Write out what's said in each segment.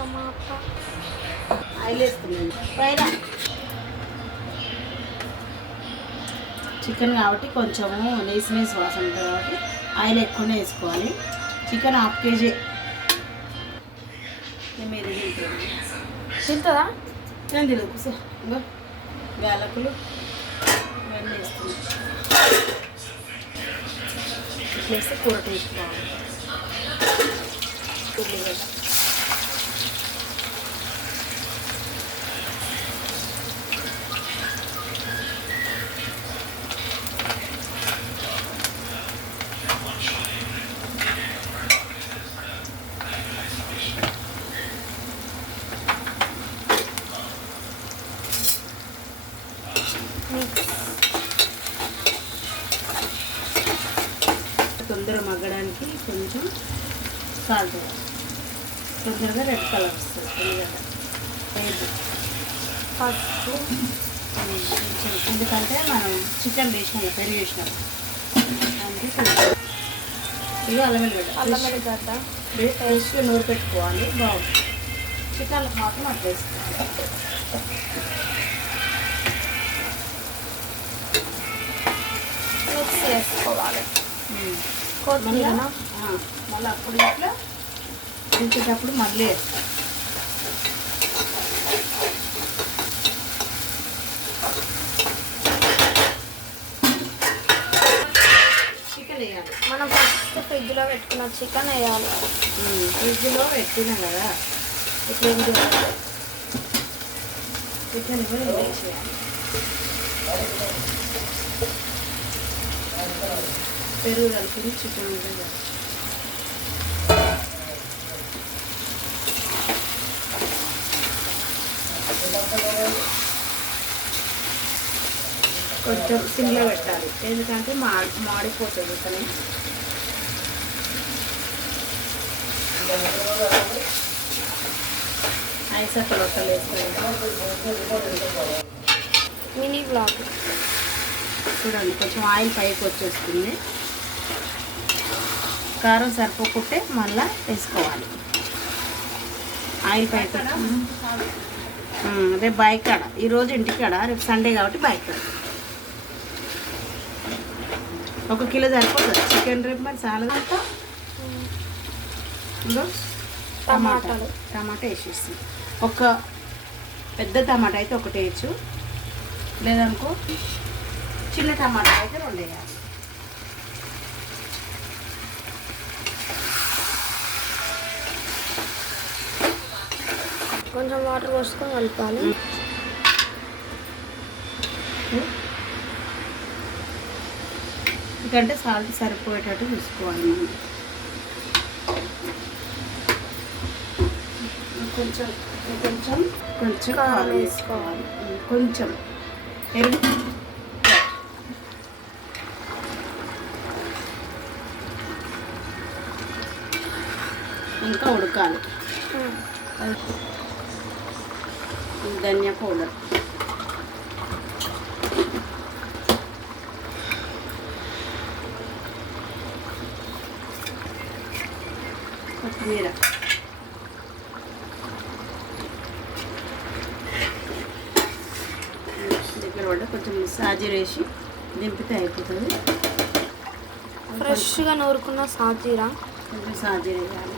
టమాటా oil వేస్తున్నాను పైన. Chicken కాబట్టి కొంచెము నీసు వాసన ఉంటుంది కాబట్టి ఆయిల్ ఎక్కువనే వేసుకోవాలి. Chicken 1/2 kg. మీరు తింటుందా? నేను తెలియదు సార్. ఇంకో యాలకులు ఇవన్నీ వేస్తున్నాను. ఇట్లా వేస్తే కూర టేస్ట్ బాగుంది. ఉల్లిగడ్డ తొందరగా మగ్గడానికి కొంచెం సాల్ట్, తొందరగా రెడ్ కలర్ వస్తుంది. ఉల్లిగడ్డ పసుపు కొంచెం, ఎందుకంటే మనం చికెన్ వేసినాం పెరుగు వేసినాం అందుకే. ఇవి అల్లం వెల్లిగడ్డ ఫ్రెష్గా నూరు పెట్టుకోవాలి, బాగుంటుంది. చికెన్లకు మాత్రం అట్లా వేసుకోవాలి. మిక్స్ చేసుకోవాలి. మళ్ళీ అప్పుడు ఇట్లా దించేటప్పుడు మళ్ళీ చికెన్ వేయాలి. మనం ఫస్ట్ ఫ్రిడ్జ్లో పెట్టుకున్న చికెన్ వేయాలి. ఫ్రిడ్జ్లో పెట్టినా కదా ఇట్లా ఏం చేయాలి, చికెన్ కూడా వేసేయాలి. పెరుగు కలిపి చికెన్ ఉంటుంది. కొంచెం సిమ్లో పెట్టాలి, ఎందుకంటే మాడిపోతుంది. కానీ ఐసక్కలు వేస్తాయి. మినీ బ్లాక్ చూడండి, కొంచెం ఆయిల్ పైకి వచ్చేస్తుంది. కారం సరిపోకుంటే మళ్ళీ వేసుకోవాలి. ఆయిల్ పైకి రేపు బాయికాడ, ఈరోజు ఇంటికాడ, రేపు సండే కాబట్టి బాయికాడ. 1 కిలో సరిపోతుంది చికెన్ రేపు. మరి చాలా ఇంకో టమాటా వేసేసి, ఒక పెద్ద టమాటా అయితే ఒకటి వేయచ్చు, లేదనుకో చిన్న టమాటా అయితే 2 వేయాలి. కొంచెం వాటర్ పోసుకొని కలపాలి. ఎందుకంటే సాల్ట్ సరిపోయేటట్టు చూసుకోవాలి. మనం కొంచెం కొంచెం కొంచెం కారం వేసుకోవాలి. కొంచెం పెరుగు, ఇంకా ఉడకాలి. ధనియా పౌడర్, కొత్తిమీర, దగ్గర పడ్డ కొంచెం సాజీర వేసి దింపితే అయిపోతుంది. ఫ్రెష్గా నూరుకున్న సాజీరా, కొంచెం సాజీర వేయాలి.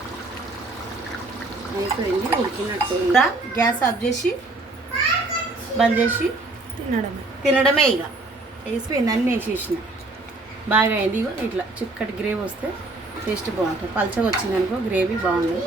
అయిపోయింది, ఉడికినట్టు. గ్యాస్ ఆఫ్ చేసి బంద్ చేసి తినడమే. ఇక వేసిపోయింది, అన్నీ వేసేసిన. బాగా అయింది. ఇగో ఇట్లా చిక్కటి గ్రేవీ వస్తే టేస్ట్ బాగుంటుంది. పల్చగా వచ్చింది అనుకో గ్రేవీ బాగుంది.